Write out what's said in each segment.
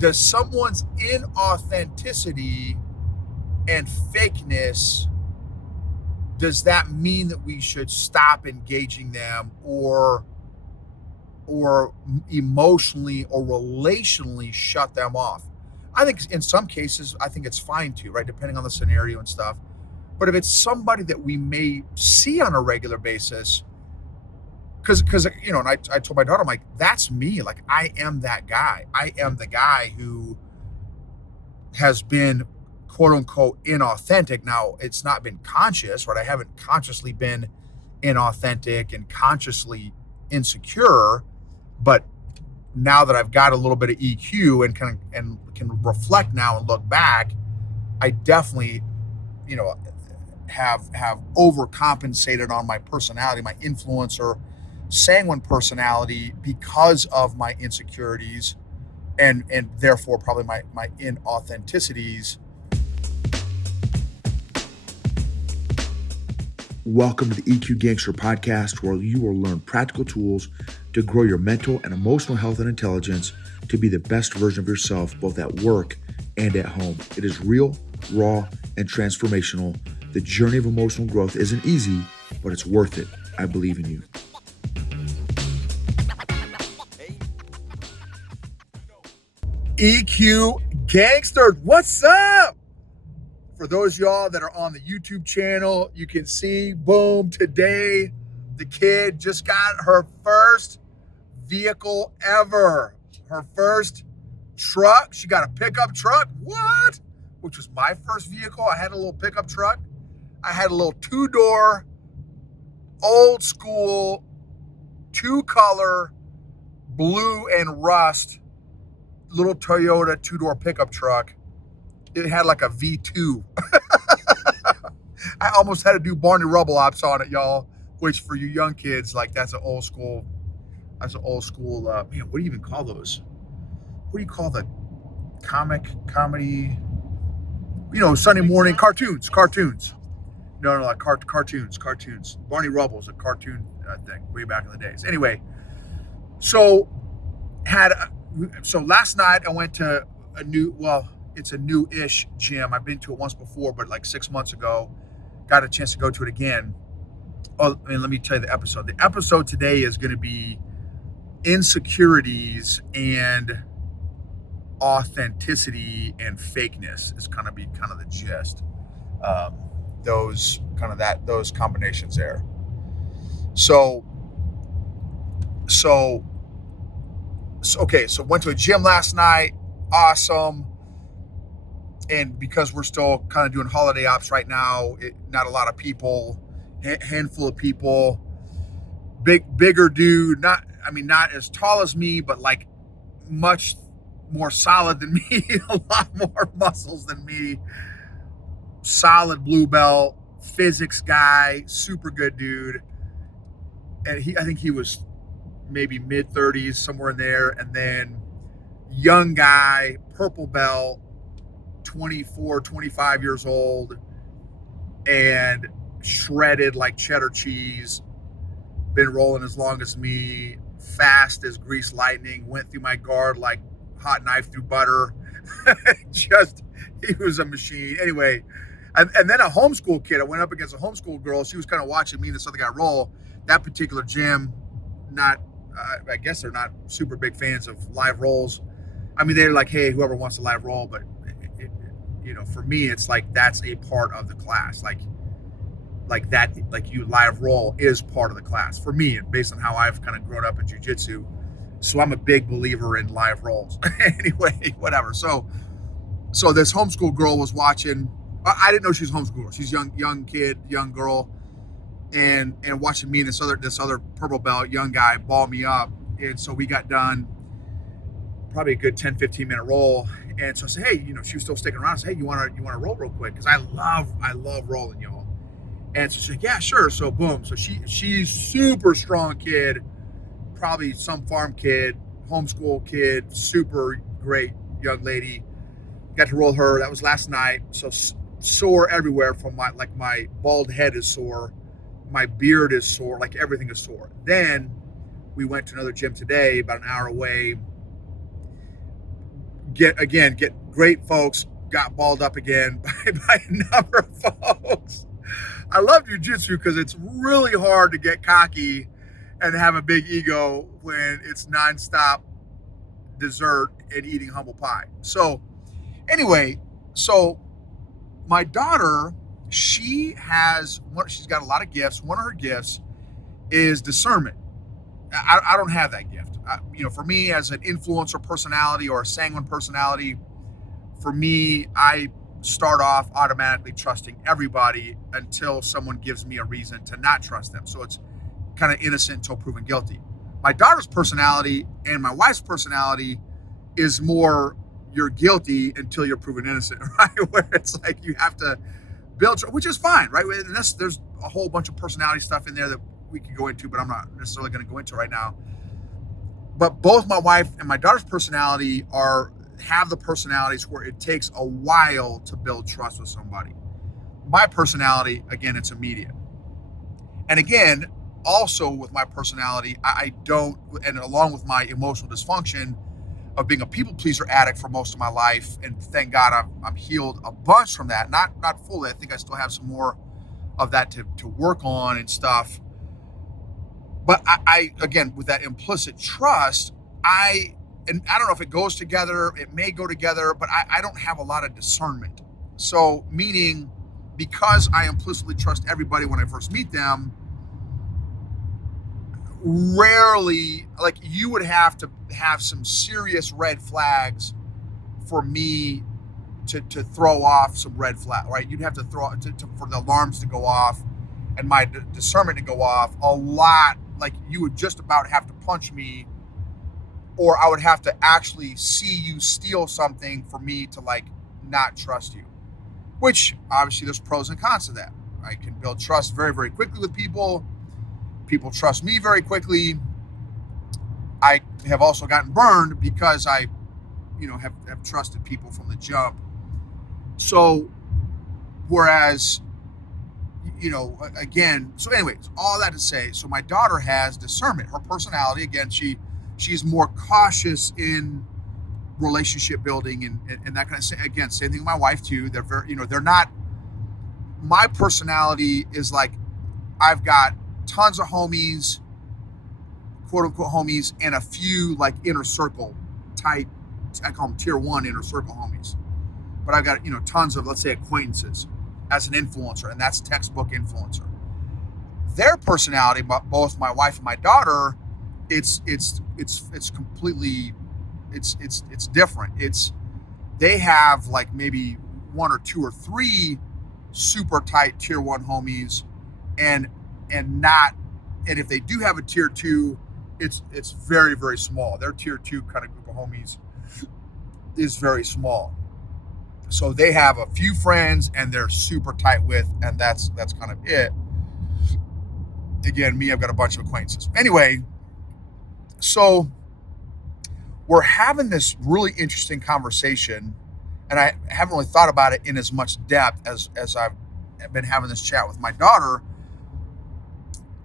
does someone's inauthenticity and fakeness, does that mean that we should stop engaging them or emotionally or relationally shut them off? I think in some cases, I think it's fine to, right? Depending on the scenario and stuff. But if it's somebody that we may see on a regular basis, because and I told my daughter, I'm like, that's me. Like, I am that guy. I am the guy who has been quote unquote inauthentic. Now, it's not been conscious, right? I haven't consciously been inauthentic and consciously insecure, but now that I've got a little bit of EQ and can reflect now and look back, I definitely, have overcompensated on my personality, my influencer, sanguine personality, because of my insecurities and therefore probably my inauthenticities. Welcome to the EQ Gangster podcast, where you will learn practical tools to grow your mental and emotional health and intelligence to be the best version of yourself, both at work and at home. It is real, raw, and transformational. The journey of emotional growth isn't easy, but it's worth it. I believe in you. EQ Gangsters, what's up? For those of y'all that are on the YouTube channel, you can see, boom, today the kid just got her first vehicle ever. Her first truck. She got a pickup truck. What? Which was my first vehicle. I had a little pickup truck. I had a little 2-door, old school, 2-color, blue and rust, little Toyota 2-door pickup truck. It had like a V2. I almost had to do Barney Rubble ops on it, y'all, which for you young kids, like that's an old school, man, what do you even call those? What do you call the comedy, Sunday morning cartoons. No, like cartoons. Barney Rubble's a cartoon thing way back in the days. Anyway, so last night I went to it's a new-ish gym. I've been to it once before, but like 6 months ago, got a chance to go to it again. Oh, and let me tell you the episode. The episode today is going to be insecurities and authenticity and fakeness. Is kind of the gist. Those combinations there. So went to a gym last night. Awesome. And because we're still kind of doing holiday ops right now, not a lot of people, handful of people, bigger dude, not as tall as me, but like much more solid than me, a lot more muscles than me, solid blue belt, physics guy, super good dude. And I think he was maybe mid-30s, somewhere in there. And then young guy, purple belt, 24, 25 years old, and shredded like cheddar cheese, been rolling as long as me, fast as grease lightning, went through my guard like hot knife through butter. He was a machine. Anyway, and then a homeschool kid. I went up against a homeschool girl. She was kind of watching me and this other guy roll. That particular gym, I guess they're not super big fans of live rolls. I mean, they're like, hey, whoever wants a live roll, but for me, it's like that's a part of the class. Like that, like you live roll is part of the class for me, based on how I've kind of grown up in jiu-jitsu. So I'm a big believer in live rolls. Anyway, whatever. So this homeschool girl was watching. I didn't know she was homeschool. She's young kid, young girl, and watching me and this other purple belt young guy ball me up. And so we got done, probably a good 10, 15 minute roll. And so I said, hey, she was still sticking around. I said, hey, you want to roll real quick? Because I love rolling, y'all. And so she's like, yeah, sure. So boom. So she's super strong kid, probably some farm kid, homeschool kid, super great young lady. Got to roll her. That was last night. So sore everywhere from my bald head is sore. My beard is sore. Like everything is sore. Then we went to another gym today, about an hour away. get great folks got balled up again by a number of folks. I love jujitsu because it's really hard to get cocky and have a big ego when it's nonstop dessert and eating humble pie. So anyway, so my daughter, she's got a lot of gifts. One of her gifts is discernment. I don't have that gift. For me as an influencer personality or a sanguine personality, for me, I start off automatically trusting everybody until someone gives me a reason to not trust them. So it's kind of innocent until proven guilty. My daughter's personality and my wife's personality is more you're guilty until you're proven innocent, right? Where it's like you have to build, which is fine, right? And there's a whole bunch of personality stuff in there that we could go into, but I'm not necessarily going to go into right now. But both my wife and my daughter's personality have the personalities where it takes a while to build trust with somebody. My personality, again, it's immediate. And again, also with my personality, I don't, and along with my emotional dysfunction of being a people pleaser addict for most of my life, and thank God I'm healed a bunch from that. Not fully. I think I still have some more of that to work on and stuff. But I again, with that implicit trust, and I don't know if it goes together, it may go together, but I don't have a lot of discernment. So meaning, because I implicitly trust everybody when I first meet them, rarely, like you would have to have some serious red flags for me to throw off some red flag, right? You'd have to for the alarms to go off and my discernment to go off a lot. Like you would just about have to punch me, or I would have to actually see you steal something for me to like not trust you, which obviously there's pros and cons to that. I can build trust very, very quickly with people. People trust me very quickly. I have also gotten burned because I, have trusted people from the jump. So, whereas, again, so anyways, all that to say, so my daughter has discernment. Her personality, again, she's more cautious in relationship building and that kind of thing. Again, same thing with my wife too. They're very, they're not, my personality is like, I've got tons of homies, quote unquote homies, and a few like inner circle type, I call them tier 1 inner circle homies. But I've got, tons of, let's say, acquaintances as an influencer, and that's textbook influencer. Their personality, both my wife and my daughter, it's completely, it's different. They have like maybe 1 or 2 or 3 super tight tier 1 homies, and if they do have a tier 2, it's very, very small. Their tier 2 kind of group of homies is very small. So they have a few friends and they're super tight with, and that's kind of it. Again, me, I've got a bunch of acquaintances. Anyway, so we're having this really interesting conversation, and I haven't really thought about it in as much depth as I've been having this chat with my daughter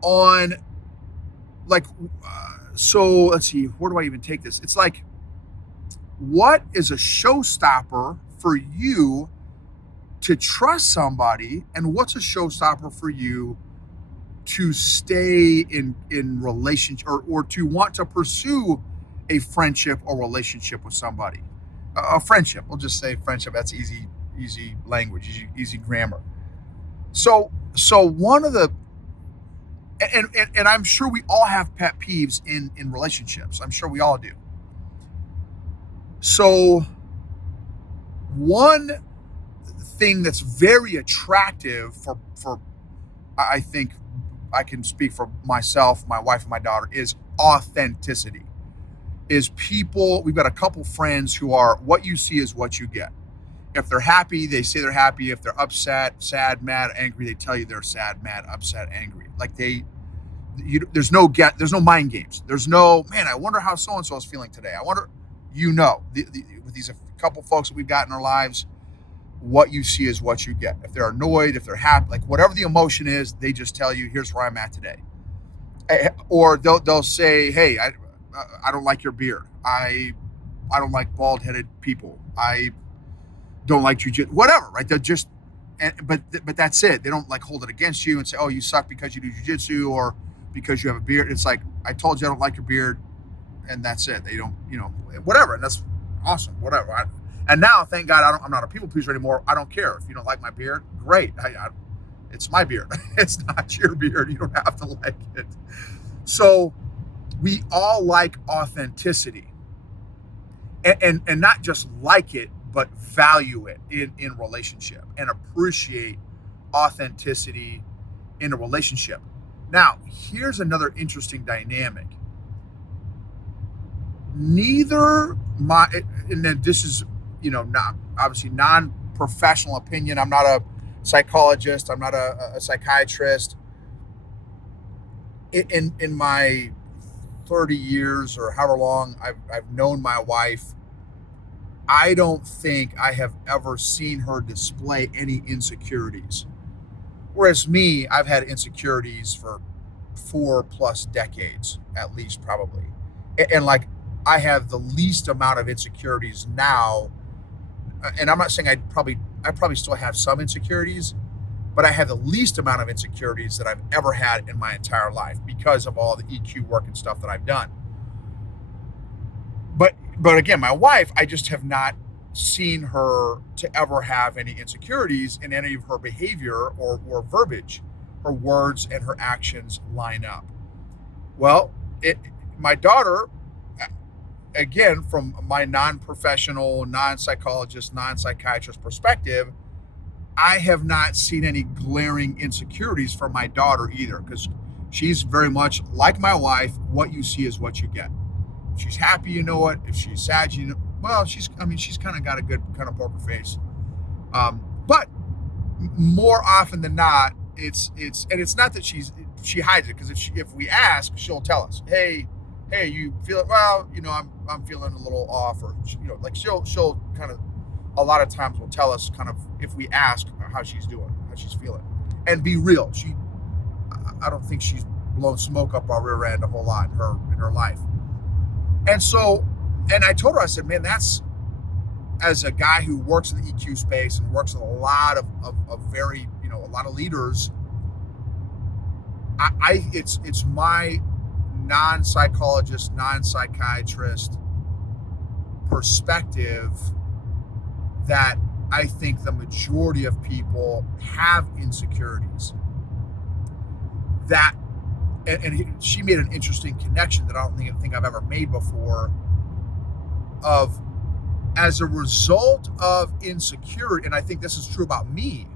on like, so let's see, where do I even take this? It's like, what is a showstopper for you to trust somebody, and what's a showstopper for you to stay in relationship or to want to pursue a friendship or relationship with somebody? A friendship, we'll just say friendship. That's easy language, easy grammar. So one of the, and I'm sure we all have pet peeves in relationships. I'm sure we all do. So one thing that's very attractive for I think I can speak for myself, my wife, and my daughter, is authenticity. Is people, we've got a couple friends who are, what you see is what you get. If they're happy, they say they're happy. If they're upset, sad, mad, angry, they tell you they're sad, mad, upset, angry. Like there's no mind games. There's no, man, I wonder how so-and-so is feeling today. I wonder, with these couple folks that we've got in our lives, what you see is what you get. If they're annoyed, if they're happy, like whatever the emotion is, they just tell you, here's where I'm at today. Or they'll say, hey, I don't like your beard. I don't like bald-headed people. I don't like jujitsu, whatever, right? They're just, but that's it. They don't like hold it against you and say, oh, you suck because you do jujitsu or because you have a beard. It's like, I told you I don't like your beard, and that's it. They don't, whatever. And that's awesome, whatever. And now, thank God, I'm not a people pleaser anymore. I don't care. If you don't like my beard, great. It's my beard. It's not your beard. You don't have to like it. So we all like authenticity, and not just like it, but value it in relationship and appreciate authenticity in a relationship. Now, here's another interesting dynamic. And then this is, not obviously non-professional opinion. I'm not a psychologist. I'm not a psychiatrist. In my 30 years or however long I've known my wife, I don't think I have ever seen her display any insecurities. Whereas me, I've had insecurities for 4+ decades, at least, probably. And like, I have the least amount of insecurities now. And I'm not saying I probably still have some insecurities, but I have the least amount of insecurities that I've ever had in my entire life because of all the EQ work and stuff that I've done. But again, my wife, I just have not seen her to ever have any insecurities in any of her behavior or verbiage. Her words and her actions line up. Well, my daughter, again, from my non-professional, non-psychologist, non-psychiatrist perspective, I have not seen any glaring insecurities from my daughter either, because she's very much like my wife. What you see is what you get. If she's happy, you know it. If she's sad, well, she's kind of got a good kind of poker face. But more often than not, it's not that she hides it, because if we ask, she'll tell us, hey, you feel it? Well, I'm feeling a little off, or like she'll kind of, a lot of times will tell us kind of, if we ask how she's doing, how she's feeling, and be real. I don't think she's blown smoke up our rear end a whole lot in her life. And so, and I told her, I said, man, that's, as a guy who works in the EQ space and works with a lot of very, a lot of leaders, it's my non-psychologist, non-psychiatrist perspective that I think the majority of people have insecurities. That, and she made an interesting connection that I don't think I've ever made before, of, as a result of insecurity, and I think this is true about me,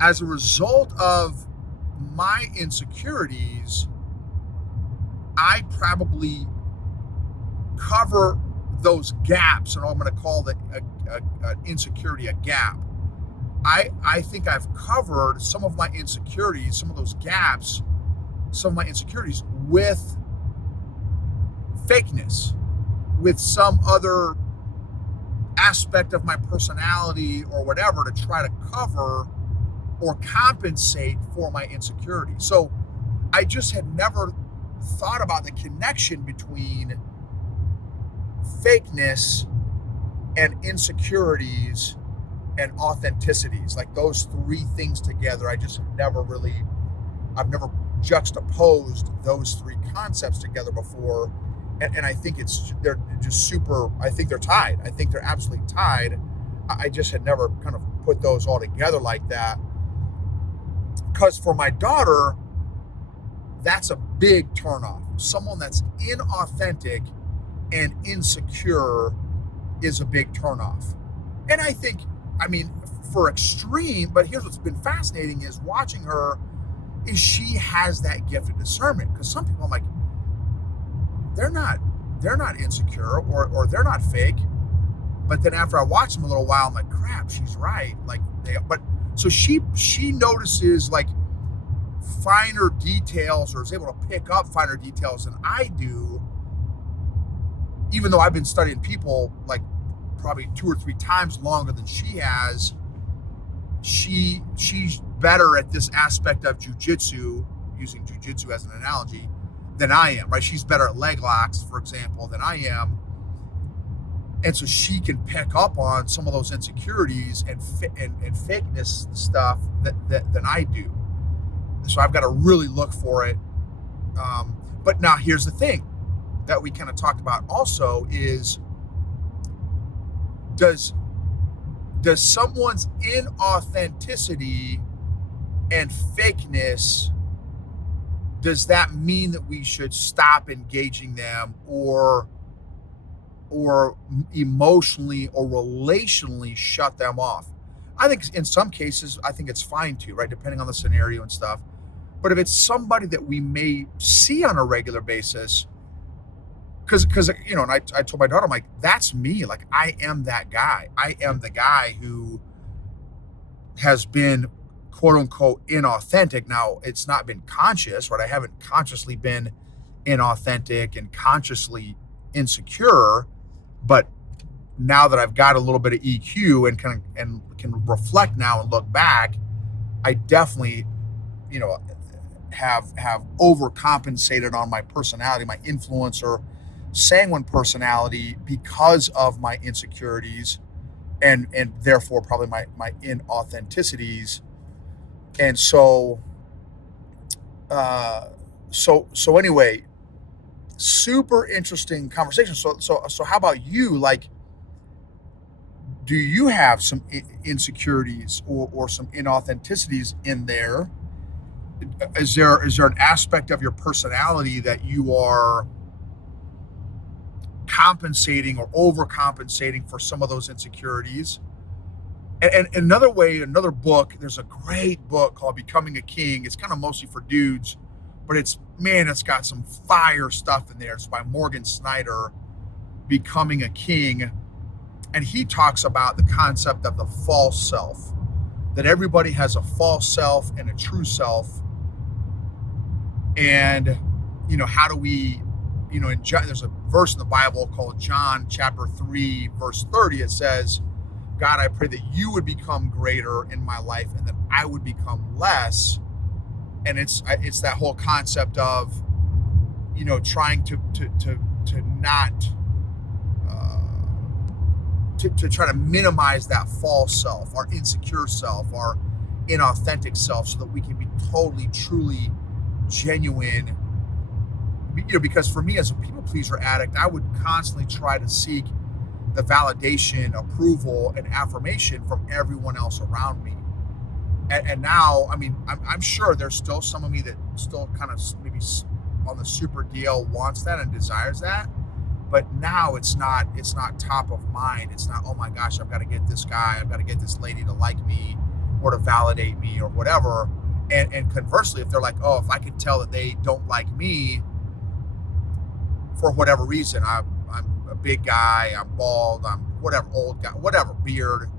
as a result of my insecurities, I probably cover those gaps, and I'm going to call the insecurity a gap. I think I've covered some of my insecurities, some of those gaps, some of my insecurities with fakeness, with some other aspect of my personality or whatever, to try to cover or compensate for my insecurity. So I just had never thought about the connection between fakeness and insecurities and authenticities, like those three things together. I've never juxtaposed those three concepts together before. And I think they're just super, I think they're tied. I think they're absolutely tied. I just had never kind of put those all together like that. Because for my daughter, that's a big turnoff. Someone that's inauthentic and insecure is a big turnoff. And I think, for extreme, but here's what's been fascinating is watching her, is she has that gift of discernment. Because some people, I'm like, they're not insecure or they're not fake. But then after I watch them a little while, I'm like, crap, she's right. So she notices like finer details, or is able to pick up finer details than I do, even though I've been studying people like probably 2 or 3 times longer than she has. She's better at this aspect of jujitsu, using jujitsu as an analogy, than I am, right? She's better at leg locks, for example, than I am. And so she can pick up on some of those insecurities and fakeness stuff than I do. So I've got to really look for it. But now here's the thing that we kind of talked about also is, does someone's inauthenticity and fakeness, does that mean that we should stop engaging them or emotionally or relationally shut them off? I think in some cases, I think it's fine to, right? Depending on the scenario and stuff. But if it's somebody that we may see on a regular basis, because and I told my daughter, I'm like, that's me. Like, I am that guy. I am the guy who has been quote unquote inauthentic. Now, it's not been conscious, right? I haven't consciously been inauthentic and consciously insecure, but now that I've got a little bit of EQ and can reflect now and look back, I definitely, have overcompensated on my personality, my influencer, sanguine personality, because of my insecurities and therefore probably my inauthenticities. And so anyway, super interesting conversation. So how about you? Like, do you have some insecurities or some inauthenticities in there? Is there an aspect of your personality that you are compensating or overcompensating for some of those insecurities? And another book, there's a great book called Becoming a King. It's kind of mostly for dudes, but it's got some fire stuff in there. It's by Morgan Snyder, Becoming a King. And he talks about the concept of the false self, that everybody has a false self and a true self. And, how do we, there's a verse in the Bible called John chapter 3, verse 30. It says, God, I pray that you would become greater in my life and that I would become less. And it's that whole concept of, trying to not, to try to minimize that false self, our insecure self, our inauthentic self, so that we can be totally, truly genuine. Because for me as a people pleaser addict, I would constantly try to seek the validation, approval, and affirmation from everyone else around me. And now, I'm sure there's still some of me that still kind of maybe on the super DL wants that and desires that. But now it's not top of mind. It's not, oh my gosh, I've got to get this guy, I've got to get this lady to like me or to validate me or whatever. And conversely, if they're like, oh, if I can tell that they don't like me for whatever reason, I'm a big guy, I'm bald, I'm whatever, old guy, whatever, beard,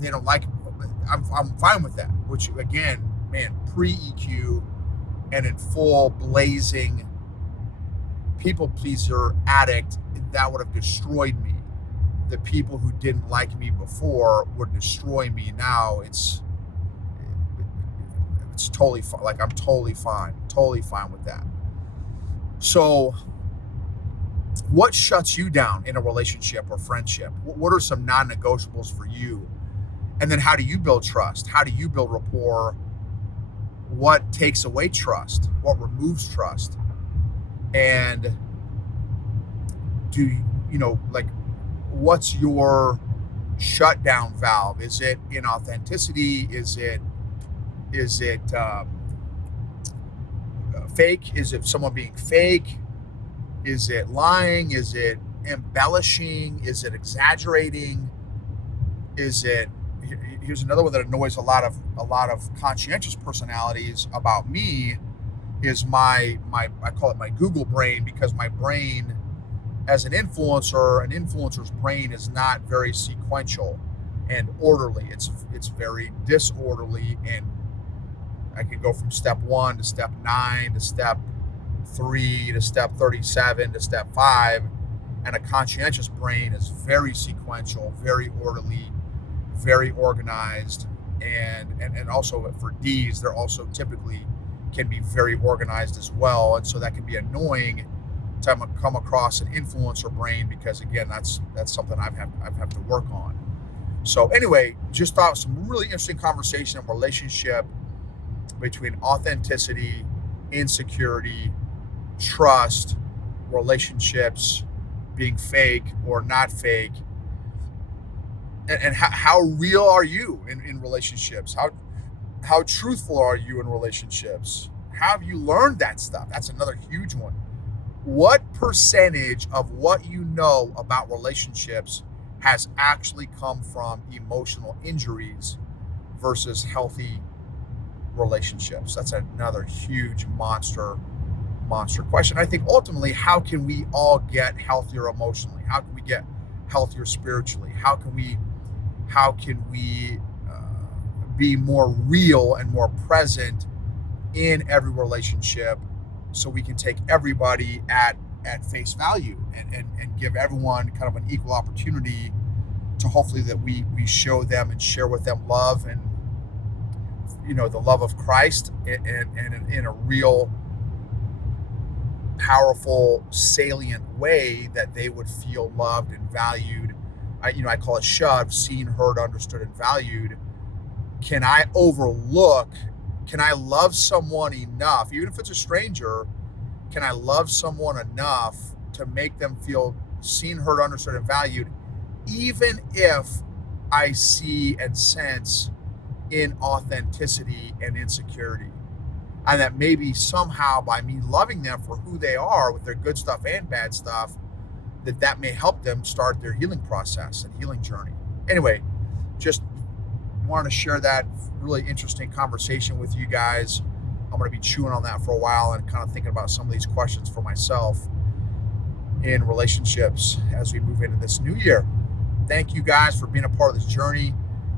they don't like me, I'm fine with that. Which again, man, pre-EQ and in full blazing people pleaser addict, that would have destroyed me. The people who didn't like me before would destroy me. Now it's totally fine. Like, I'm totally fine with that. So what shuts you down in a relationship or friendship? What are some non-negotiables for you? And then how do you build trust? How do you build rapport? What takes away trust? What removes trust? And what's your shutdown valve? Is it inauthenticity? Is it fake? Is it someone being fake? Is it lying? Is it embellishing? Is it exaggerating? Here's another one that annoys a lot of conscientious personalities about me, is I call it my Google brain, because my brain as an influencer's brain is not very sequential and orderly. It's very disorderly, and I can go from step 1 to step 9 to step 3 to step 37 to step 5, and a conscientious brain is very sequential, very orderly, very organized, and also for D's, they're also typically can be very organized as well. And so that can be annoying to come across an influencer brain, because again, that's something I've had to work on. So anyway, just thought some really interesting conversation and relationship between authenticity, insecurity, trust, relationships, being fake or not fake, and how real are you in relationships? How truthful are you in relationships? How have you learned that stuff? That's another huge one. What percentage of what you know about relationships has actually come from emotional injuries versus healthy relationships? That's another huge monster question. I think ultimately, how can we all get healthier emotionally? How can we get healthier spiritually? How can we be more real and more present in every relationship, so we can take everybody at face value, and give everyone kind of an equal opportunity to hopefully that we show them and share with them love, and the love of Christ, and in a real powerful, salient way, that they would feel loved and valued. I call it SHUV, seen, heard, understood, and valued. Can I love someone enough, even if it's a stranger? Can I love someone enough to make them feel seen, heard, understood, and valued, even if I see and sense inauthenticity and insecurity? And that maybe somehow, by me loving them for who they are, with their good stuff and bad stuff, that may help them start their healing process and healing journey. Anyway, just wanted to share that really interesting conversation with you guys. I'm going to be chewing on that for a while, and kind of thinking about some of these questions for myself in relationships as we move into this new year. Thank you guys for being a part of this journey.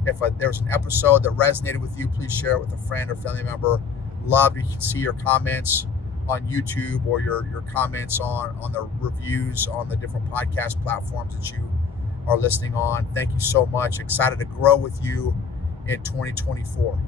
If there's an episode that resonated with you, please share it with a friend or family member. Love to see your comments on YouTube, or your comments on the reviews on the different podcast platforms that you are listening on. Thank you so much. Excited to grow with you in 2024.